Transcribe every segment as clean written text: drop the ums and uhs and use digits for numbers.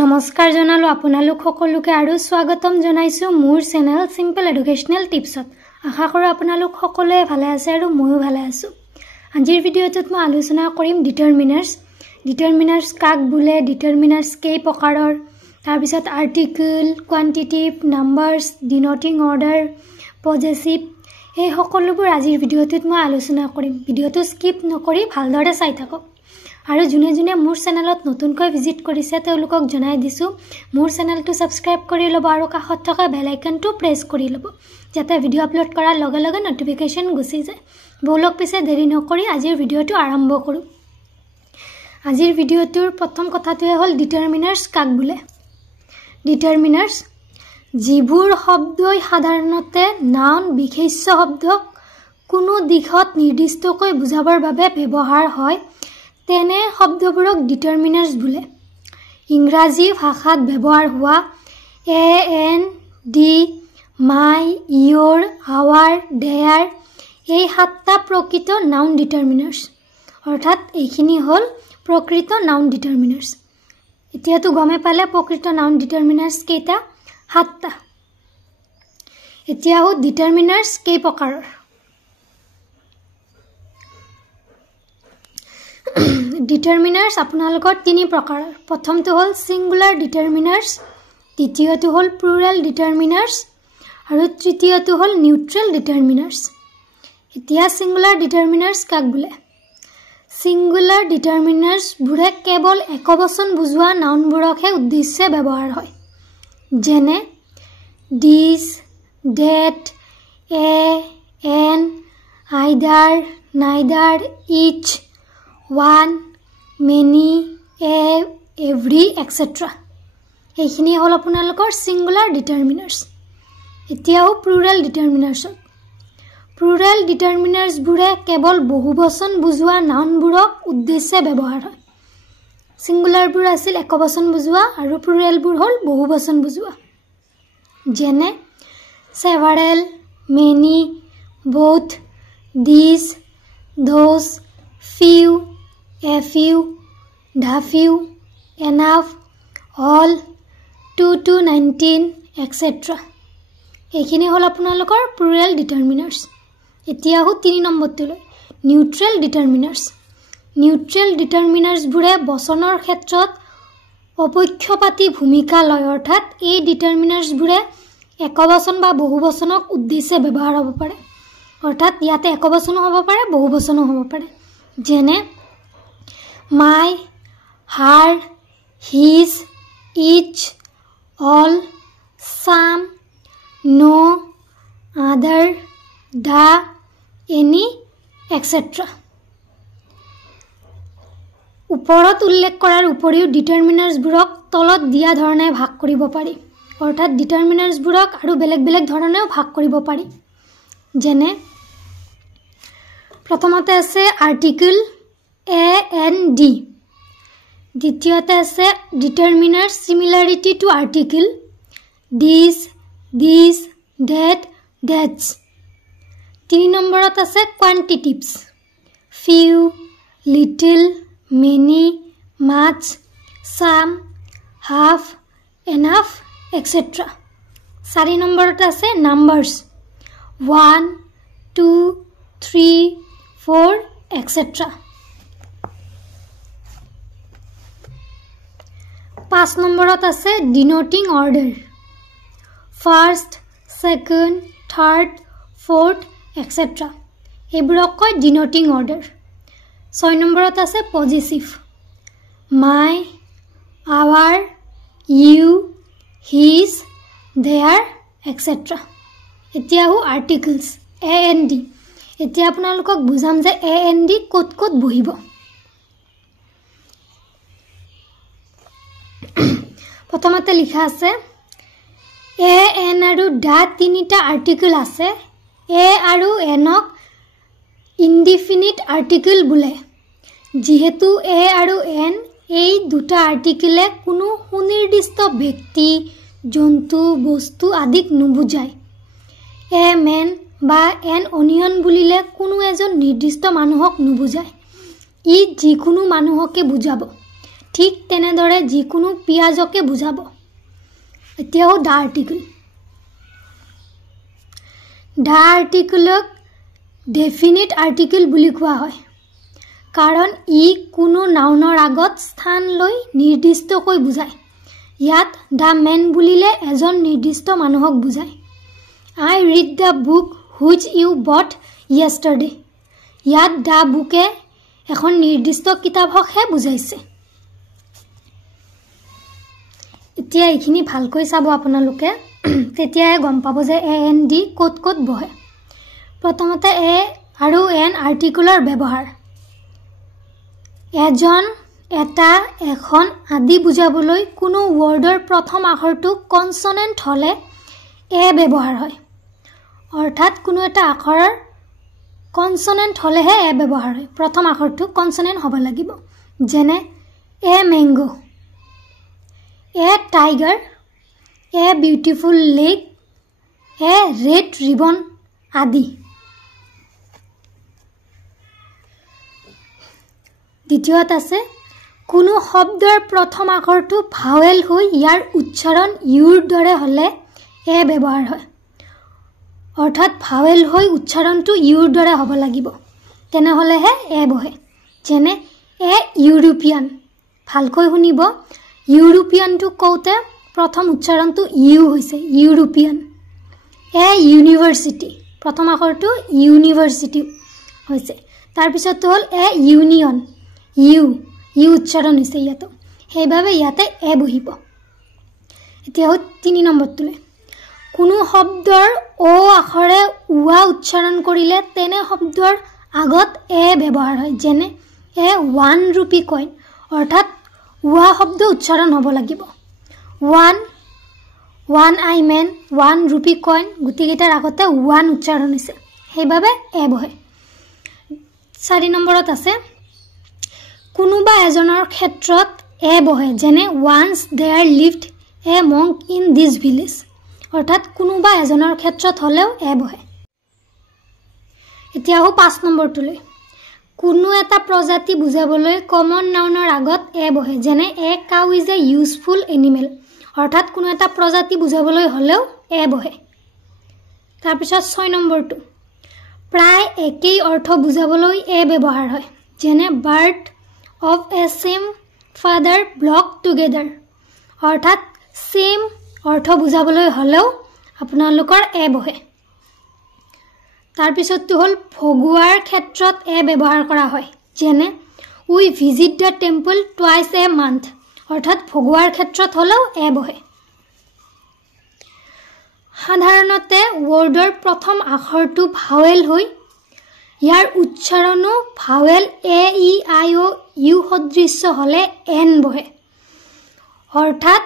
নমস্কাৰ জনালো আপোনালোক সকলোকে আৰু স্বাগতম জনাইছো মোৰ চেনেল সিম্পল এডুকেশনাল টিপছত। আশা কৰো আপোনালোক সকলোৱে ভালে আছে আৰু ময়ো ভালে আছো। আজিৰ ভিডিঅ'টোত মই আলোচনা কৰিম ডিটাৰমিনাৰ্স কাক বোলে, ডিটাৰমিনাৰ্স কেই প্ৰকাৰৰ, তাৰ পিছত আৰ্টিকল, কোৱান্টিটিভ, নাম্বাৰস, ডিনোটিং অৰ্ডাৰ, পজেছিভ, এই সকলোবোৰ আজিৰ ভিডিঅ'টোত মই আলোচনা কৰিম। ভিডিঅ'টো স্কিপ নকৰি ভালদৰে চাই থাকক। আৰু যোনে যোনে মোৰ চেনেলত নতুনকৈ ভিজিট কৰিছে তেওঁলোকক জনাই দিছো মোৰ চেনেলটো সাবস্ক্ৰাইব কৰি ল'ব আৰু কাষত থকা বেল আইকনটো প্ৰেছ কৰি ল'ব যাতে ভিডিঅ' আপলোড কৰাৰ লগে লগে নটিফিকেশন গুচি যায়। বলক পিছে দেৰি নকৰি আজিৰ ভিডিঅ'টো আৰম্ভ কৰো। আজিৰ ভিডিঅ'টোৰ প্ৰথম কথাটোৱে হ'ল ডিটাৰমিনাৰ্স কাক বোলে। ডিটাৰমিনাৰ্স যিবোৰ শব্দই সাধাৰণতে নাউন বিশেষ্য শব্দক কোনো দিশত নিৰ্দিষ্টকৈ বুজাবৰ বাবে ব্যৱহাৰ হয় তেনে শব্দবোৰক ডিটাৰমিনাৰ্স বোলে। ইংৰাজী ভাষাত ব্যৱহাৰ হোৱা A N D, my, your, our, their এই সাতটা প্ৰকৃত নাউন ডিটাৰমিনাৰ্স, অৰ্থাৎ এইখিনি হ'ল প্ৰকৃত নাউন ডিটাৰমিনাৰ্স। এতিয়াতো গমে পালে প্ৰকৃত নাউন ডিটাৰমিনাৰ্স কেইটা, সাতটা। এতিয়া হ'ল ডিটাৰমিনাৰ্স কেই প্ৰকাৰৰ। ডিটাৰমিনাৰ্স আপোনালোকৰ তিনি প্ৰকাৰৰ। প্ৰথমটো হ'ল সিঙ্গুলাৰ ডিটাৰমিনাৰ্স, দ্বিতীয়টো হ'ল প্লুৰেল ডিটাৰমিনাৰ্স আৰু তৃতীয়টো হ'ল নিউট্ৰেল ডিটাৰমিনাৰ্স। এতিয়া সিঙ্গুলাৰ ডিটাৰমিনাৰ্স কাক বোলে। সিঙ্গুলাৰ ডিটাৰমিনাৰ্সবোৰে কেৱল একবচন বুজোৱা নাউনবোৰকহে উদ্দেশ্যে ব্যৱহাৰ হয়, যেনে this, that, a, an, either, neither, each, one, many, every etcetera. এইখিনি হ'ল আপোনালোকৰ সিঙ্গুলাৰ ডিটাৰমিনাৰ্স। এতিয়াও প্লুৰেল ডিটাৰমিনাৰ্সত প্লুৰেল ডিটাৰমিনাৰ্সবোৰে কেৱল বহুবচন বুজোৱা নাউনবোৰক উদ্দেশ্যে ব্যৱহাৰ হয়। সিঙ্গুলাৰবোৰ আছিল একবচন বুজোৱা আৰু প্লুৰেলবোৰ হ'ল বহুবচন বুজোৱা, যেনে several, many, both, this, those, few, a few, the few, enough, all, 2 to 19, etc. এইখিনি হ'ল আপোনালোকৰ প্লুৰেল ডিটাৰমিনাৰ্স। এতিয়া হ'ল 3 নম্বৰটোলৈ নিউট্ৰেল ডিটাৰমিনাৰ্স। নিউট্ৰেল ডিটাৰমিনাৰ্সবোৰে বচনৰ ক্ষেত্ৰত অপক্ষপাতী ভূমিকা লয়, অৰ্থাৎ এই ডিটাৰমিনাৰ্সবোৰে একবচন বা বহুবচনক উদ্দেশ্যে ব্যৱহাৰ হ'ব পাৰে, অৰ্থাৎ ইয়াতে একবচনো হ'ব পাৰে বহুবচনো হ'ব পাৰে, যেনে মাই, হাৰ, হিজ, ইচ, অল, সাম, নো, আদাৰ, দা, এনি এটসেট্ৰা। ওপৰত উল্লেখ কৰাৰ উপৰিও ডিটাৰমিনাৰ্সবোৰক তলত দিয়া ধৰণে ভাগ কৰিব পাৰি, অৰ্থাৎ ডিটাৰমিনাৰ্সবোৰক আৰু বেলেগ বেলেগ ধৰণেও ভাগ কৰিব পাৰি, যেনে প্ৰথমতে আছে আৰ্টিকল এ এন ডি, দ্বিতীয়তে আছে determiners similarity to article this, that, that's. 3 নম্বৰত আছে quantitatives, few, little, many, much, some, half, enough etcetera. 4 নম্বৰত আছে নাম্বাৰস, 1, 2, 3, 4 এটসেট্ৰা। 5 নম্বৰত আছে denoting order, first, second, third, fourth etcetera. এইবোৰক কয় ডিনোটিং অৰ্ডাৰ। 6 নম্বৰত আছে possessive, my, our, you, his, their etcetera. এতিয়া হ'ল আৰ্টিকলছ এ এন ডি। এতিয়া আপোনালোকক বুজাম যে এ এন ডি ক'ত ক'ত বহিব। প্ৰথমতে লিখা আছে এ এন আৰু দা 3টা আৰ্টিকল আছে। এ আৰু এনক ইনডিফিনিট আৰ্টিকল বোলে, যিহেতু এ আৰু এন এই দুটা আৰ্টিকলে কোনো সুনিৰ্দিষ্ট ব্যক্তি, জন্তু, বস্তু আদিক নুবুজায়। এ মেন বা এন অনিয়ন বুলিলে কোনো এজন নিৰ্দিষ্ট মানুহক নুবুজায়, ই যিকোনো মানুহকে বুজাব। ঠিক তেনেদৰে যিকোনো পিয়াজকে বুজাব এতিয়াও দা আৰ্টিকল দা আৰ্টিকলক ডেফিনিট আৰ্টিকল বুলি কোৱা হয় কাৰণ ই কোনো নাউনৰ আগত স্থান লৈ নিৰ্দিষ্টকৈ বুজায় ইয়াত দা মেন বুলিলে এজন নিৰ্দিষ্ট মানুহক বুজায় I read the book which you bought yesterday ইয়াত দা বুকে এখন নিৰ্দিষ্ট কিতাপকহে বুজাইছে এতিয়া এইখিনি ভালকৈ চাব আপোনালোকে তেতিয়াহে গম পাব যে এ এন ডি ক'ত ক'ত বহে প্ৰথমতে এ আৰু এন আৰ্টিকলৰ ব্যৱহাৰ এজন এটা এখন আদি বুজাবলৈ কোনো ৱৰ্ডৰ প্ৰথম আখৰটো কনসনেন্ট হলে এ ব্যৱহাৰ হয় অৰ্থাৎ কোনো এটা আখৰৰ কনসনেন্ট হলেহে এ ব্যৱহাৰ হয় প্ৰথম আখৰটো কনসনেন্ট হ'ব লাগিব যেনে a mango A tiger a beautiful lake A red ribbon আদি দ্বিতীয়ত আছে কোনো শব্দৰ প্ৰথম আখৰটো ভাৱেল হৈ ইয়াৰ উচ্চাৰণ ইউৰ দৰে হলে এ ব্যৱহাৰ হয় অৰ্থাৎ ভাৱেল হৈ উচ্চাৰণটো ইউৰ দৰে হ'ব লাগিব তেনেহলেহে এ বহে যেনে এ ইউৰোপিয়ান ভালকৈ শুনিব ইউৰোপিয়ানটো কওঁতে প্ৰথম উচ্চাৰণটো ইউ হৈছে ইউৰোপিয়ান এ ইউনিভাৰ্চিটি প্ৰথম আখৰটো ইউনিভাৰ্চিটি হৈছে তাৰ পিছত হ'ল এ ইউনিয়ন ইউ উচ্চাৰণ হৈছে ইয়াতো সেইভাবে ইয়াতে এ বহিব এতিয়া 3 নম্বৰটোলে কোনো শব্দৰ অ আখৰে উৱা উচ্চাৰণ কৰিলে তেনে শব্দৰ আগত এ ব্যৱহাৰ হয় যেনে এ 1 ৰূপী কইন অৰ্থাৎ উৱা শব্দ উচ্চাৰণ হ'ব লাগিব 1 আই মেন 1 ৰূপী কইন গুটিকেইটাৰ আগতে 1 উচ্চাৰণ হৈছে সেইভাবে এ বহে 4 নম্বৰত আছে কোনোবা এজনৰ ক্ষেত্ৰত এ বহে যেনে once there lived a monk in this village অৰ্থাৎ কোনোবা এজনৰ ক্ষেত্ৰত হলেও এ বহে এতিয়া 5 নম্বৰটোলৈ কোনো এটা প্ৰজাতি বুজাবলৈ কমন নাউনৰ আগত এ বহে যেনে a cow is a useful animal অৰ্থাৎ কোনো এটা প্ৰজাতি বুজাবলৈ হলেও এ বহে তাৰ পিছত 6 নম্বৰটো প্ৰায় একেই অৰ্থ বুজাবলৈ এ ব্যৱহাৰ হয় যেনে bird of a same father blocked together অৰ্থাৎ same অৰ্থ বুজাবলৈ হলেও আপোনালোকৰ এ বহে তাৰ পিছতটো হল ভগুৱাৰ ক্ষেত্ৰত এ ব্যৱহাৰ কৰা হয় যেনে we visit the temple twice a month অৰ্থাৎ ভগুৱাৰ ক্ষেত্ৰত হলেও এ বহে সাধাৰণতে ৱৰ্ডৰ প্ৰথম আখৰটো ভাৱেল হৈ ইয়াৰ উচ্চাৰণো vowel A E I O U সদৃশ্য হলে এন বহে অৰ্থাৎ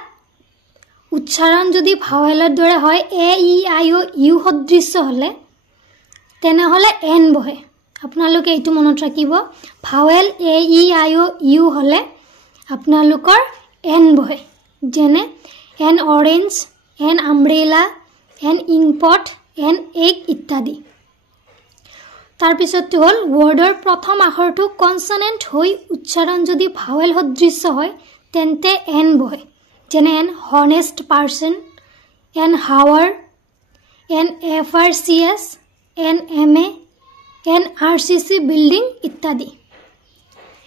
উচ্চাৰণ যদি ভাৱেলৰ দৰে হয় এ ই আই ও ইউ সদৃশ্য হলে তেনেহলে এন বহে আপোনালোকে এইটো মনত ৰাখিব vowel A E I O U হলে আপোনালোকৰ এন বহে যেনে N orange N umbrella N ইংপট N egg ইত্যাদি তাৰ পিছতটো হল ৱৰ্ডৰ প্ৰথম আখৰটো কনসনেন্ট হৈ উচ্চাৰণ যদি ভাৱেল সদৃশ্য হয় তেন্তে এন বহে যেনে an honest person an hour an FRCS an MA an RCC building ইত্যাদি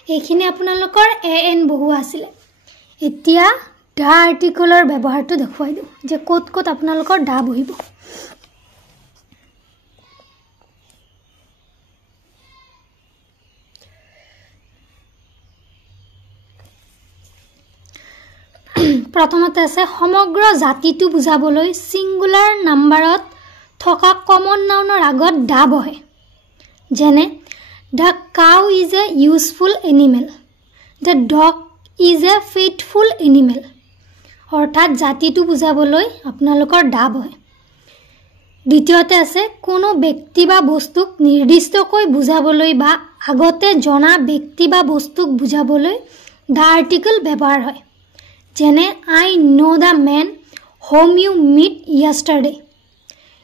এইখিনি আপোনালোকৰ এ এন বহু আছিল এতিয়া দা আৰ্টিকলৰ ব্যৱহাৰটো দেখুৱাই দিওঁ যে ক'ত ক'ত আপোনালোকৰ দা বহিব প্ৰথমতে আছে সমগ্ৰ জাতিটো বুজাবলৈ সিঙ্গুলাৰ নাম্বাৰত থকা কমন নাউনৰ আগত দা বহে যেনে the cow is a useful animal the dog is a faithful animal অৰ্থাৎ জাতিটো বুজাবলৈ আপোনালোকৰ দা বহে দ্বিতীয়তে আছে কোনো ব্যক্তি বা বস্তুক নিৰ্দিষ্টকৈ বুজাবলৈ বা আগতে জনা ব্যক্তি বা বস্তুক বুজাবলৈ দা আৰ্টিকল ব্যৱহাৰ হয় যেনে I know the man whom you meet yesterday.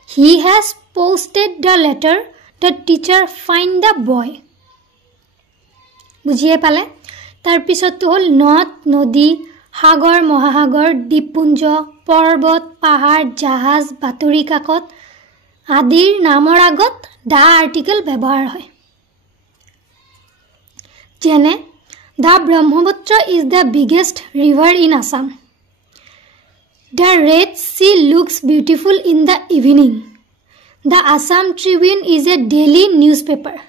He has posted the letter. The teacher find the boy. বুঝিয়ে পালে তাৰ পিছতো হ'ল নদ নদী সাগৰ মহাসাগৰ দ্বীপপুঞ্জ পৰ্বত পাহাৰ জাহাজ বাতৰি কাকত আদিৰ নামৰ আগত দা আৰ্টিকেল ব্যৱহাৰ হয় যেনে The Brahmaputra is the biggest river in Assam. The Red Sea looks beautiful in the evening. The Assam Tribune is a daily newspaper.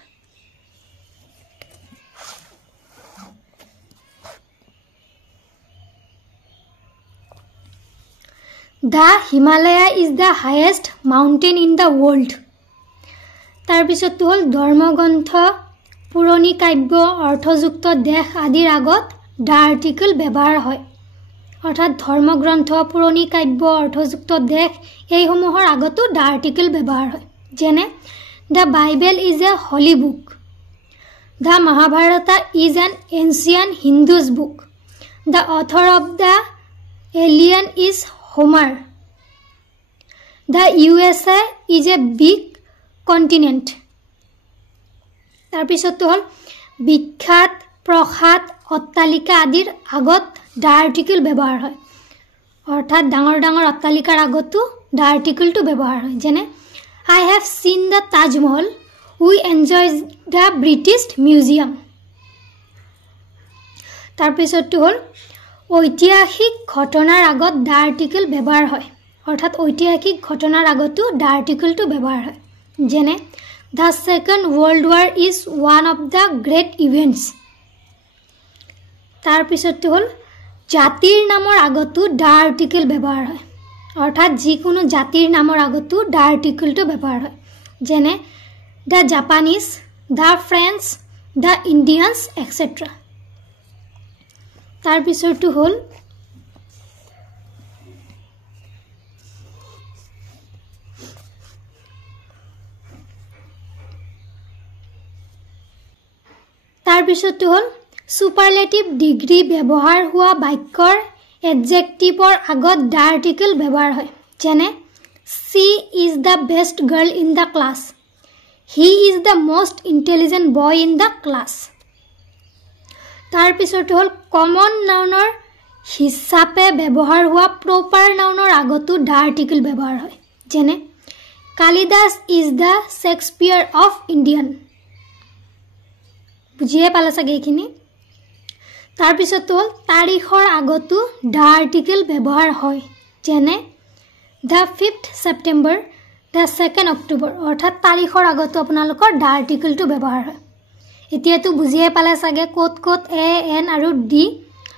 The Himalaya is the highest mountain in the world. তাৰ পিছত হ'ল ধৰ্মগ্ৰন্থ পুৰণি কাব্য অৰ্থযুক্ত দেশ আদিৰ আগত দা article ব্যৱহাৰ হয় অৰ্থাৎ ধৰ্মগ্ৰন্থ পুৰণি কাব্য অৰ্থযুক্ত দেশ এইসমূহৰ আগতো দা আৰ্টিকেল ব্যৱহাৰ হয় যেনে the Bible is a holy book the Mahabharata is an ancient Hindus book the author of the Iliad is Homer the USA is a big continent তাৰ পিছতো হ'ল বিখ্যাত প্ৰসাদ অট্টালিকা আদিৰ আগত দা আৰ্টিকেল ব্যৱহাৰ হয় অৰ্থাৎ ডাঙৰ ডাঙৰ অট্টালিকাৰ আগতো দা আৰ্টিকেলটো ব্যৱহাৰ হয় যেনে I have seen the Taj Mahal we enjoy the British Museum তাৰ পিছতো হ'ল ঐতিহাসিক ঘটনাৰ আগত দা আৰ্টিকেল ব্যৱহাৰ হয় অৰ্থাৎ ঐতিহাসিক ঘটনাৰ আগতো দা আৰ্টিকেলটো ব্যৱহাৰ হয় যেনে The Second World War is one of the great events. তাৰ পিছতো হ'ল জাতিৰ নামৰ আগতো দা আৰ্টিকেল ব্যৱহাৰ হয় অৰ্থাৎ যিকোনো জাতিৰ নামৰ আগতো দা আৰ্টিকেলটো ব্যৱহাৰ হয় যেনে the Japanese the French the Indians etcetera তাৰ পিছতো হ'ল তাৰ পিছতো হ'ল সুপাৰলেটিভ ডিগ্ৰী ব্যৱহাৰ হোৱা বাক্যৰ এডজেক্টিভৰ আগত দা আৰ্টিকেল ব্যৱহাৰ হয় যেনে she is the best girl in the class he is the most intelligent boy in the class তাৰ পিছতো হ'ল কমন নাউনৰ হিচাপে ব্যৱহাৰ হোৱা প্ৰপাৰ নাউনৰ আগতো দা আৰ্টিকেল ব্যৱহাৰ হয় যেনে Kalidas is the Shakespeare of Indian বুজিয়ে পালা চাগে এইখিনি তাৰ পিছত হ'ল তাৰিখৰ আগতো দা আৰ্টিকেল ব্যৱহাৰ হয় যেনে the 5th September the 2nd October অৰ্থাৎ তাৰিখৰ আগতো আপোনালোকৰ দা আৰ্টিকেলটো ব্যৱহাৰ হয় এতিয়াতো বুজিয়ে পালা চাগে ক'ত ক'ত এ এন আৰু ডি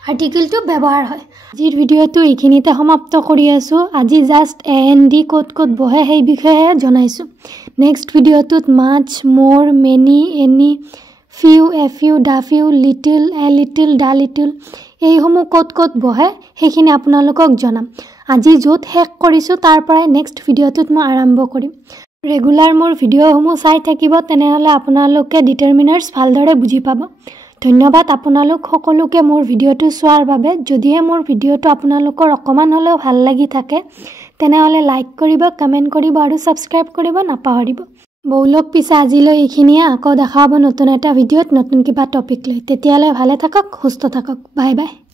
আৰ্টিকেলটো ব্যৱহাৰ হয় আজিৰ ভিডিঅ'টো এইখিনিতে সমাপ্ত কৰি আছোঁ আজি জাষ্ট এ এন ডি ক'ত ক'ত বহে সেই বিষয়ে জনাইছোঁ নেক্সট ভিডিঅ'টোত মাছ মোৰ many any few a few da few little a little da little এইসমূহ ক'ত ক'ত বহে সেইখিনি আপোনালোকক জনাম আজি য'ত শেষ কৰিছোঁ তাৰ পৰাই নেক্সট ভিডিঅ'টোত মই আৰম্ভ কৰিম ৰেগুলাৰ মোৰ ভিডিঅ'সমূহ চাই থাকিব তেনেহ'লে আপোনালোকে ডিটাৰমিনাৰ্ছ ভালদৰে বুজি পাব ধন্যবাদ আপোনালোক সকলোকে মোৰ ভিডিঅ'টো চোৱাৰ বাবে যদিহে মোৰ ভিডিঅ'টো আপোনালোকৰ অকমান হ'লেও ভাল লাগি থাকে তেনেহ'লে লাইক কৰিব কমেণ্ট কৰিব আৰু ছাবস্ক্ৰাইব কৰিব নাপাহৰিব বৌলক পিছে আজিলৈ এইখিনিয়ে আকৌ দেখা হ'ব নতুন এটা ভিডিঅ'ত নতুন কিবা টপিক লৈ তেতিয়ালৈ ভালে থাকক সুস্থ থাকক বাই বাই